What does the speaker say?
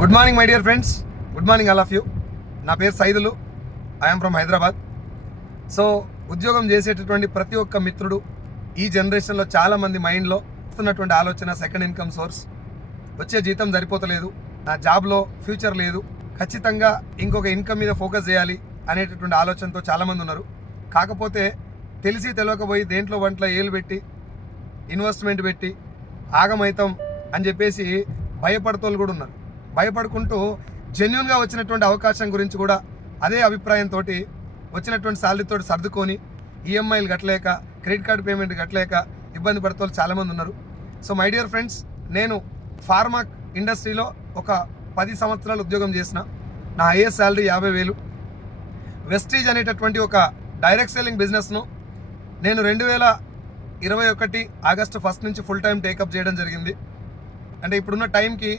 Good morning my dear friends, good morning all of you. నా పేరు Saidulu, I'm from Hyderabad. So ఉద్యోగం చేసేటటువంటి ప్రతి ఒక్క మిత్రుడు ఈ జనరేషన్లో చాలామంది మైండ్లో వస్తున్నటువంటి ఆలోచన సెకండ్ ఇన్కమ్ సోర్స్. వచ్చే జీతం సరిపోతలేదు, నా జాబ్లో ఫ్యూచర్ లేదు, ఖచ్చితంగా ఇంకొక ఇన్కమ్ మీద ఫోకస్ చేయాలి అనేటటువంటి ఆలోచనతో చాలామంది ఉన్నారు. కాకపోతే తెలిసి తెలియకపోయి దేంట్లో వంటలో ఏలు పెట్టి ఇన్వెస్ట్మెంట్ పెట్టి ఆగమైతాం అని చెప్పేసి భయపడుతోళ్ళు కూడా ఉన్నారు. భయపడుకుంటూ జెన్యున్గా వచ్చినటువంటి అవకాశం గురించి కూడా అదే అభిప్రాయంతో వచ్చినటువంటి శాలరీతో సర్దుకొని ఈఎంఐలు కట్టలేక క్రెడిట్ కార్డు పేమెంట్ కట్టలేక ఇబ్బంది పడుతూ చాలామంది ఉన్నారు. సో మై డియర్ ఫ్రెండ్స్, నేను ఫార్మా ఇండస్ట్రీలో ఒక 10 సంవత్సరాలు ఉద్యోగం చేసిన. నా హైయెస్ట్ శాలరీ 50,000. వెస్టీజ్ అనేటటువంటి ఒక డైరెక్ట్ సెల్లింగ్ బిజినెస్ను నేను 2021 ఆగస్టు 1 నుంచి ఫుల్ టైం టేకప్ చేయడం జరిగింది. అంటే ఇప్పుడున్న టైంకి